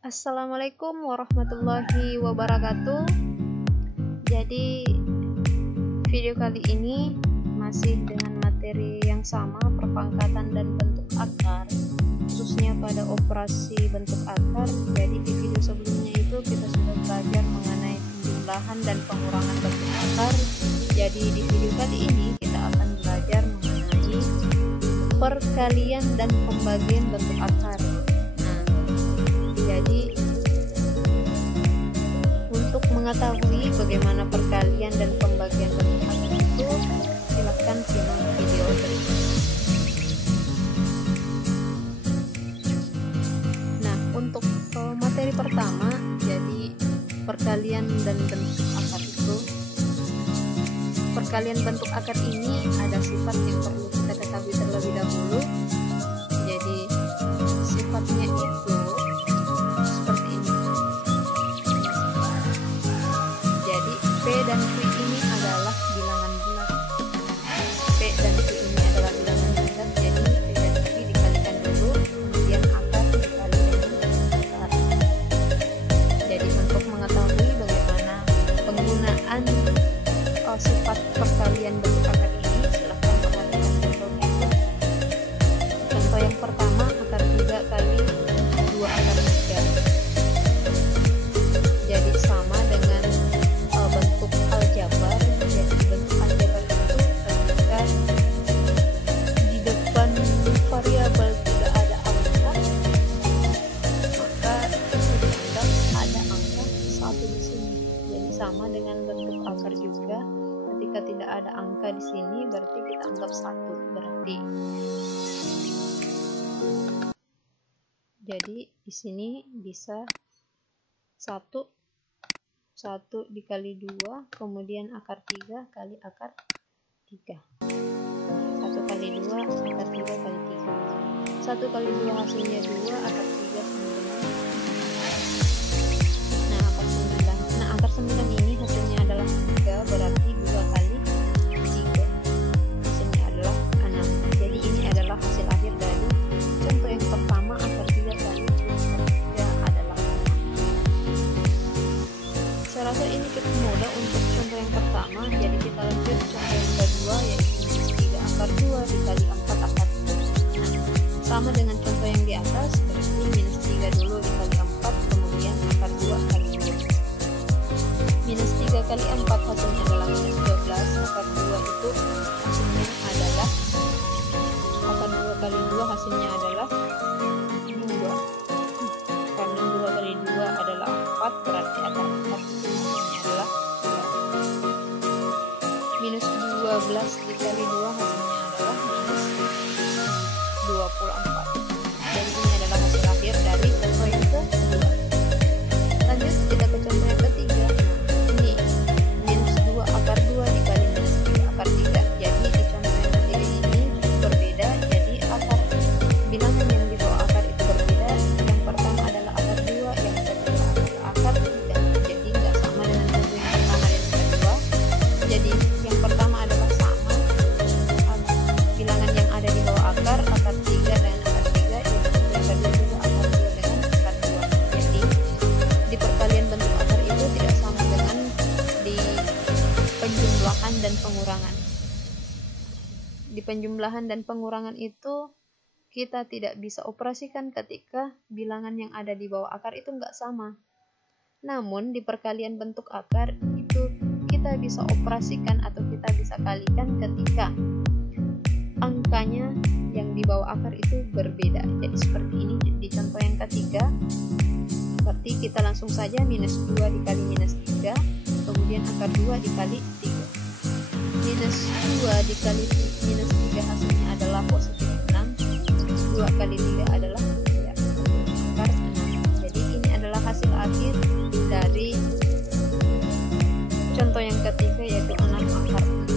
Assalamualaikum warahmatullahi wabarakatuh. Jadi video kali ini masih dengan materi yang sama, perpangkatan dan bentuk akar, khususnya pada operasi bentuk akar. Jadi di video sebelumnya itu kita sudah belajar mengenai penjumlahan dan pengurangan bentuk akar. Jadi di video kali ini kita akan belajar mengenai perkalian dan pembagian bentuk akar. Jadi untuk mengetahui bagaimana perkalian dan pembagian bentuk akar itu, silahkan simak video berikut. Nah, untuk materi pertama, jadi perkalian dan bentuk akar itu. Perkalian bentuk akar ini ada sifat yang perlu kita ketahui terlebih dahulu. Jadi sifatnya itu dan Q ini adalah bilangan bulat. P dan Q ini adalah bilangan bulat, jadi P dan Q dikalikan dulu, kemudian akar dikali dengan akar. Jadi untuk mengetahui bagaimana penggunaan sifat perkalian bentuk akar ini, silahkan perhatikan contohnya. Contoh yang pertama, akar 3 kali 2 akar 3. Jadi sama dengan bentuk aljabar. Jadi bentuk aljabar itu ketika di depan variabel tidak ada angka, maka dianggap ada angka 1 di sini. Jadi sama dengan bentuk akar juga, ketika tidak ada angka di sini berarti kita anggap 1 berarti. Jadi di sini bisa 1 dikali 2, kemudian akar 3 kali akar 3. 1 kali 2, akar 3 kali 3. 1 kali 2 hasilnya 2, akar 3 9. Nah, akar 9. Nah, akar 9 ini hasilnya adalah 3, berarti 2 kali 3. Hasilnya adalah 6. Jadi ini adalah hasil akhir dari contoh yang pertama, akar 3 kali 3 adalah 6. Saya rasa ini cukup mudah untuk contoh yang pertama. Jadi kita lanjut contoh yang kedua, yaitu minus 3 akar 2 dikali 4 akar 2. Nah, sama dengan contoh yang di atas, berarti minus 3 dulu dikali 4, kemudian akar 2 kali 2. Minus 3 kali 4 hasilnya adalah minus 12, akar 2 itu hasilnya adalah, akar 2 kali 2 hasilnya adalah 2. Karena 2 kali 2 adalah 4, berarti akar 4 adalah 2. Minus 12 dikali 2 hasilnya adalah minus 24. Jadi ini adalah hasil akhir dari contoh yang kedua. Lanjut kita ke contoh yang ketiga. Ini minus 2 akar 2 dikali minus 3 akar 3. Jadi di contoh yang ketiga ini berbeda. Jadi akar bilangan yang di bawah akar itu berbeda. Yang pertama adalah akar 2, yang kedua adalah akar 3. Jadi nggak sama dengan contoh yang pertama dan yang kedua. Jadi yang pertama adalah sama bilangan yang ada di bawah akar 3 dan akar 3. Yang kedua juga akar 2 dengan akar 2. Jadi di perkalian bentuk akar itu tidak sama dengan di penjumlahan dan pengurangan. Di penjumlahan dan pengurangan itu kita tidak bisa operasikan ketika bilangan yang ada di bawah akar itu nggak sama. Namun di perkalian bentuk akar itu kita bisa operasikan atau kita bisa kalikan ketika angkanya yang di bawah akar itu berbeda. Jadi seperti ini di contoh yang ketiga. Berarti kita langsung saja minus 2 dikali minus 3, kemudian akar 2 dikali 3. Minus 2 dikali minus 3 hasilnya adalah positif 6. 2 kali 3 adalah akar 6. Jadi ini adalah hasil akhir dari contoh yang ketiga, yaitu 6 akar 6.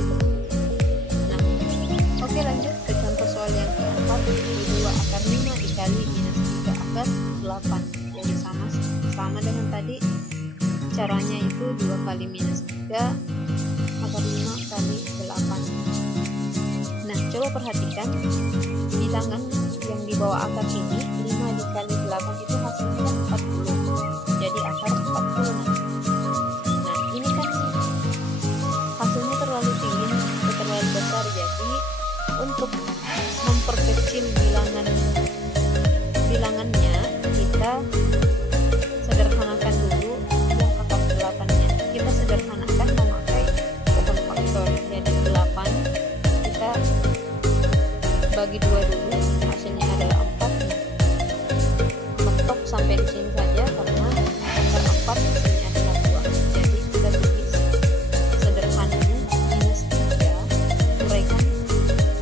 Nah, oke, lanjut ke contoh soal yang keempat, yaitu 2 akar 5 dikali minus 3 akar 8. Jadi sama dengan tadi, caranya itu 2 kali minus 3 akar 5 kali 8. Nah, coba perhatikan bilangan yang di bawah akar ini, 5 dikali 8 itu hasilnya 40. kita sederhanakan dulu yang akar 8-nya. Kita sederhanakan memakai pohon faktor. Jadi 8 kita bagi 2 dulu, hasilnya adalah 4. Mentok sampai di sini saja karena akar 4 hasilnya adalah 2. Jadi kita tulis sederhananya minus 3 uraikan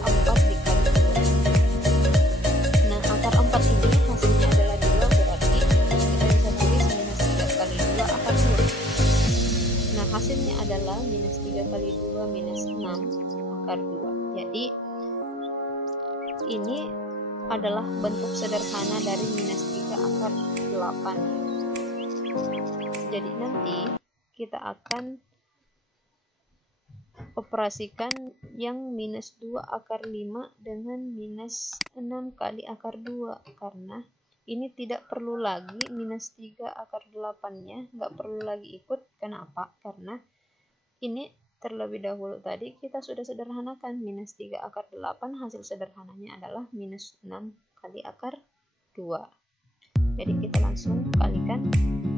4 dikali 2. Nah, akar 4 ini hasilnya adalah 2, berarti kita bisa tulis minus 3 kali 2 akar 2. Nah, hasilnya adalah minus 3 kali 2 minus 6 akar 2. Jadi ini adalah bentuk sederhana dari minus 3 akar 8. Jadi nanti kita akan operasikan yang minus 2 akar 5 dengan minus 6 kali akar 2, karena ini tidak perlu lagi minus 3 akar 8-nya, nggak perlu lagi ikut. Kenapa? Karena ini terlebih dahulu tadi kita sudah sederhanakan. Minus 3 akar 8 hasil sederhananya adalah minus 6 kali akar 2. Jadi kita langsung kalikan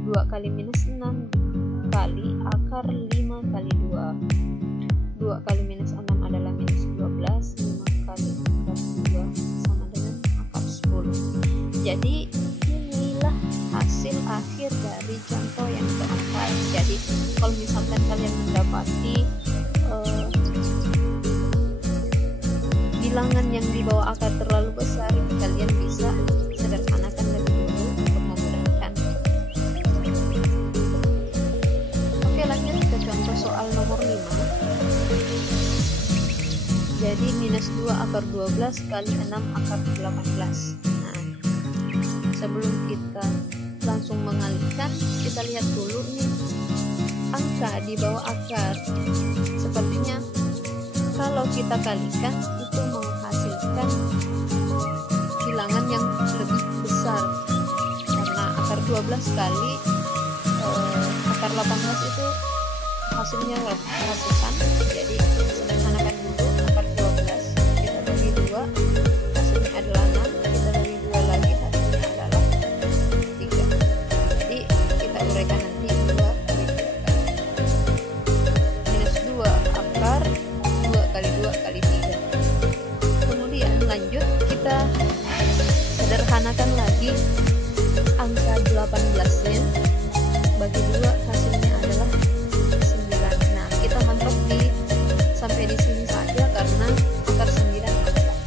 2 kali minus 6 kali akar 5 kali 2. 2 kali minus 6 adalah minus 12, 5 kali akar 2 sama dengan akar 10. Jadi inilah hasil akhir dari contoh yang keempat. Jadi kalau misalkan kalian mendapati bilangan yang di bawah akar terlalu besar, kalian bisa sederhanakan lebih dulu untuk memudahkan. Oke, lanjut ke contoh soal nomor 5. Jadi minus 2 akar 12 kali 6 akar 18. Nah, sebelum kita langsung mengalihkan, kita lihat dulu nih angka di bawah akar. Sepertinya kalau kita kalikan itu menghasilkan bilangan yang lebih besar, karena akar 12 kali akar 18 itu hasilnya ratusan. Jadi sederhanakan dulu akar 12 kita bagi 2, hasilnya adalah 6, kita bagi 2 lagi, hasilnya adalah 3. Jadi kita uraikan nanti 2 kali 2 minus 2 akar 2 kali 2 kali 3. Kemudian lanjut kita sederhanakan lagi angka 18-nya bagi 2, hasilnya adalah 9. Nah, kita mentok sampai di sini saja karena akar 9 adalah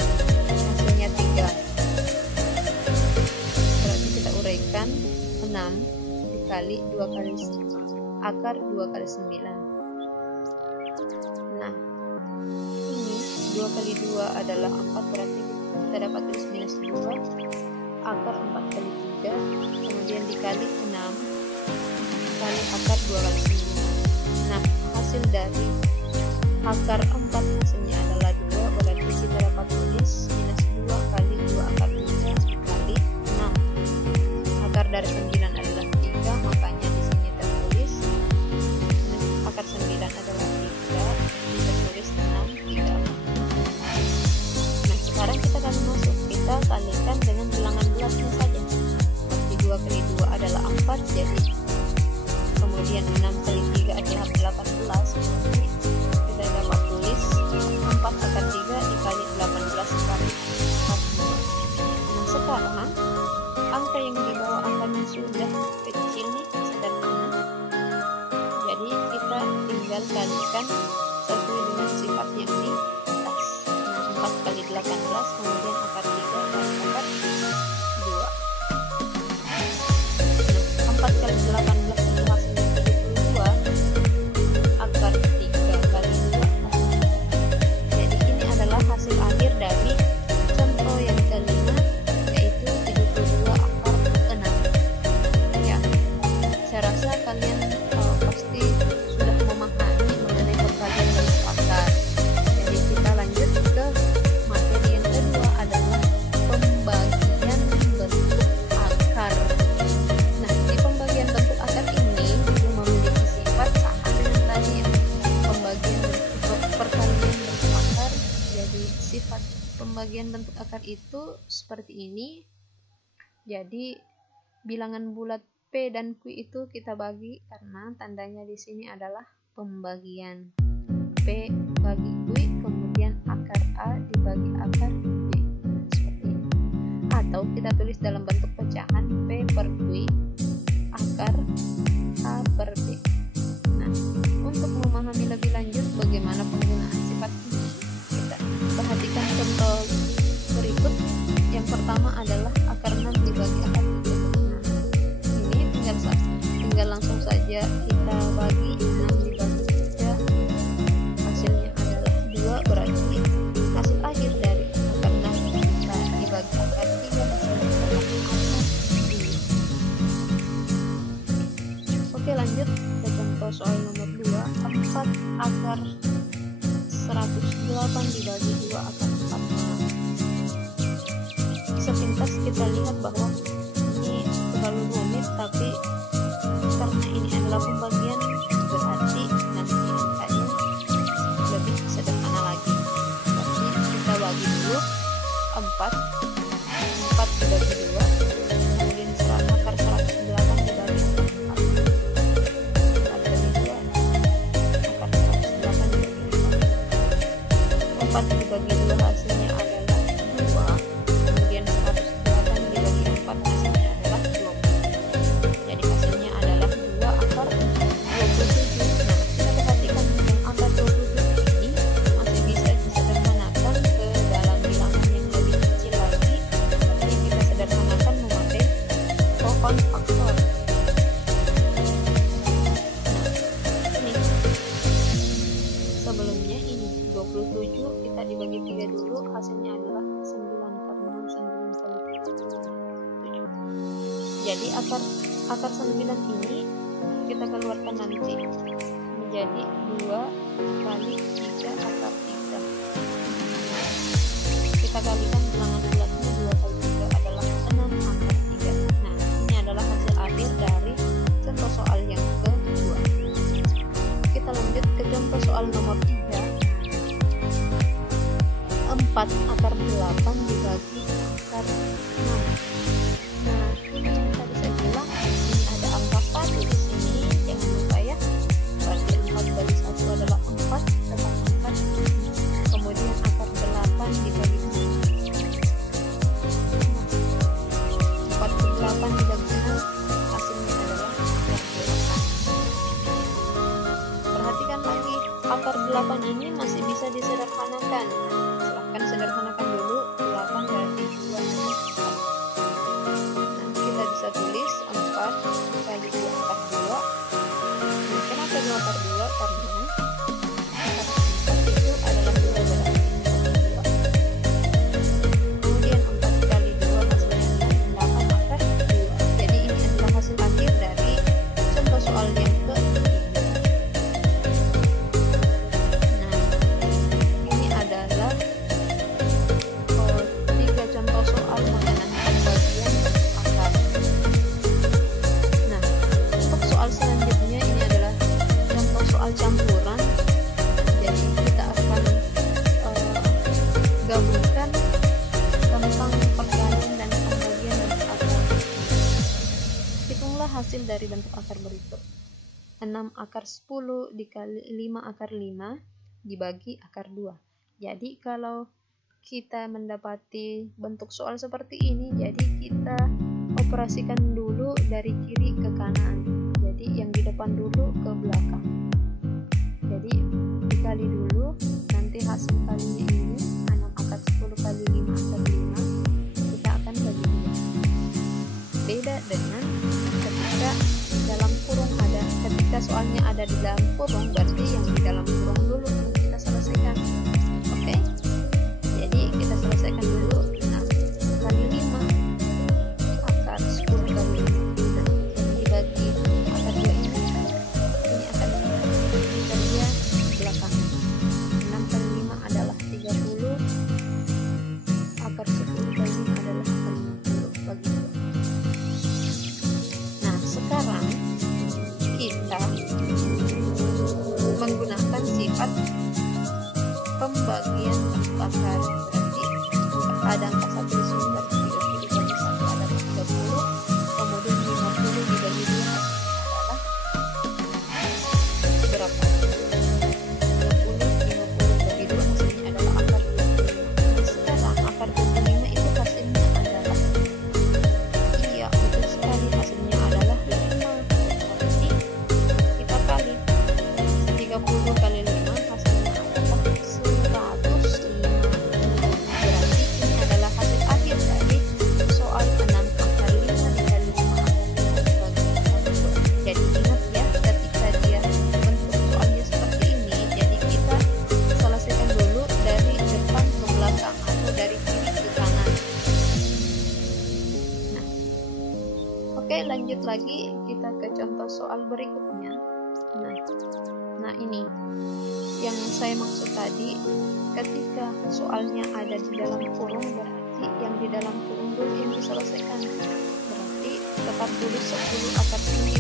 hasilnya 3. Berarti kita uraikan 6 dikali 2 kali akar 2 kali 9. Nah, ini 2 kali 2 adalah 4, berarti kita dapat tulis minus 2 akar 4 kali 3, kemudian dikali 6 kali akar 2 kali 9. Nah, hasil dari akar 4 hasilnya adalah 2, berarti kita dapat tulis minus 2 kali 2 akar 3 kali 6. Akar dari 9 adalah 3, makanya di sini tertulis akar 9 adalah 3, tertulis 6, 3. Nah, sekarang kita akan masuk, kita kalikan dengan bilangan belasnya saja. Seperti 2 kali 2 adalah 4, jadi kemudian 6 kali 3 adalah 18, jadi kita dapat tulis 4 akar 3 dikali 18 kali akar 2. Nah, sekarang angka yang di bawah akarnya sudah kecil nih, sederhana. Jadi kita tinggal kalikan sesuai dengan sifat yang di atas. Nah, 4 kali 18 kemudian akar 3 kali akar 2. Nah, 4 kali 18 itu hasilnya 72 akar 3 kali 2. Jadi ini adalah hasil akhir dari contoh yang kelima, yaitu 72 akar 6. Ya, saya rasa kalian pasti sudah memahami mengenai pembagian bentuk akar. Jadi kita lanjut ke materi yang kedua, adalah pembagian bentuk akar. Nah, di pembagian bentuk akar ini juga memiliki sifat sama dengan tadi ya, pembagian bentuk perkalian bentuk akar. Jadi sifat pembagian bentuk akar itu seperti ini. Jadi bilangan bulat P dan Q itu kita bagi karena tandanya di sini adalah pembagian. P bagi Q, kemudian akar A dibagi akar B. Seperti ini. Atau kita tulis dalam bentuk pecahan P per Q akar A per B. Nah, untuk memahami lebih lanjut bagaimana penggunaan sifat ini, kita perhatikan contoh berikut. Yang pertama adalah akar 6 dibagi akar 3. Nah, ini tinggal langsung saja kita bagi 6 dibagi 3. Hasilnya adalah 2, berarti hasil akhir dari akar 6 kita dibagi akar 3 hasilnya adalah akar 2. Oke, lanjut ke contoh soal nomor 2. 4 akar 108 dibagi 2 akar 45. Sepintas kita lihat bahwa ini terlalu rumit, tapi karena ini adalah pembagian berarti nanti angkanya lebih sederhana lagi. Berarti kita bagi dulu 4 dibagi 2, kemudian akar 108 dibagi 4 dibagi 2, akar 108 dibagi 4 dibagi 2 hasilnya adalah 2. Kemudian 108 dibagi 4 hasilnya adalah 20. Jadi hasilnya adalah 2 akar 27. Nah, kita perhatikan yang akar 27 ini masih bisa disederhanakan ke dalam bilangan yang lebih kecil lagi. Jadi kita sederhanakan memakai pohon faktor. Nah, ini sebelumnya ini 27 kita dibagi 3 dulu, hasilnya adalah 9 karena 9 kali 7. Jadi akar 9 ini kita keluarkan nanti menjadi 2 kali 3 akar 3. Kita kalikan bilangan bulatnya 2 kali 3 adalah 6 akar 3. Nah, ini adalah hasil akhir dari contoh soal yang kedua. Kita lanjut ke contoh soal nomor 3. 4 akar 8 dibagi akar 6. Nah, ini yang tadi saya bilang, ini ada angka 1 di sini, jangan lupa ya. Berarti 4 kali 1 adalah 4, tetap 4. Kemudian akar 8 dibagi 6. Nah, 4 per 8 dibagi 6, hasilnya adalah akar 8. Perhatikan lagi, akar 8 ini masih bisa disederhanakan. Sederhanakan dulu, 8 berarti 2 kali 4. Nah, kita bisa tulis 4 kali 2 akar 2. Nah, kenapa 2 akar 2? Karena akar 4 itu adalah 2 berarti 2. Kemudian 4 kali 2 hasilnya adalah 8 akar 2. Jadi ini adalah hasil akhir dari contoh soal yang ketiga. Nah, ini adalah contoh soal mengenai pembagian akar. Nah, untuk soal selanjutnya ini adalah contoh soal campuran. Jadi kita akan gabungkan tentang perkalian dan pembagian bentuk akar. Hitunglah hasil dari bentuk akar berikut. 6 akar 10 dikali 5 akar 5 dibagi akar 2. Jadi kalau kita mendapati bentuk soal seperti ini, jadi kita operasikan dulu dari kiri ke kanan. Jadi yang di depan dulu ke belakang. Jadi dikali dulu, nanti hasil kalinya ini 6 akar 10 kali 5 akar 5 kita akan bagi 2. Beda dengan ketika dalam kurung ada, ketika soalnya ada di dalam kurung, berarti yang di dalam kurung dulu yang kita selesaikan. Oke? Jadi kita selesaikan dulu 6 kali 5 akar 10 kali 5. Nah, yang dibagi akar 2 ini akan kerja belakang. 6 kali 5 adalah 30, akar 10 kali 5 adalah akar 50 bagi 2. Nah, sekarang kita kita ke contoh soal berikutnya. Nah ini yang saya maksud tadi, ketika soalnya ada di dalam kurung berarti yang di dalam kurung dulu yang diselesaikan. Berarti tetap tulis 10 akar 9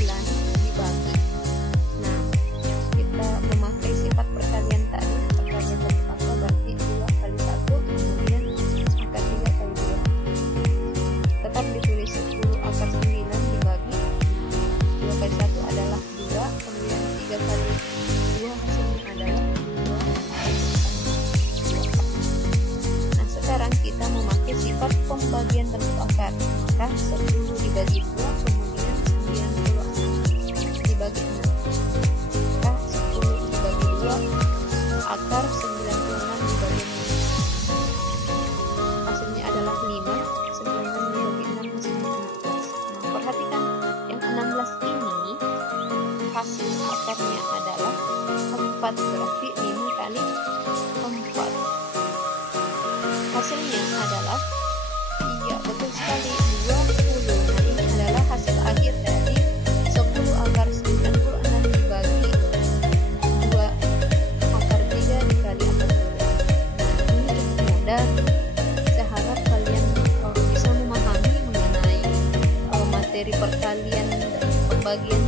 dibagi. Nah, kita memakai sifat perkalian tadi. Perkalian bentuk apa? Berarti 2 kali 1 kemudian akar 3 kali 2. Tetap ditulis 10 akar 9 dibagi. 2 kali 1 adalah 2, kemudian 3 kali 2 hasilnya adalah 2. Nah, sekarang kita memakai sifat pembagian bentuk akar. Maka 10 dibagi 2, kemudian 96 dibagi 6. Maka 10 dibagi 2, akar 96 dibagi 6. Hasilnya adalah 5, 96 dibagi 6 hasilnya 16. Nah, perhatikan yang 16 ini hasil akarnya adalah 4, berarti 5 kali 4. Hasilnya adalah, iya betul sekali, 20. Nah ini adalah hasil akhir dari 10 akar 96 dibagi 2 akar 3 dikali akar 2. Nah ini cukup mudah. Saya harap kalian bisa memahami mengenai materi perkalian dan pembagian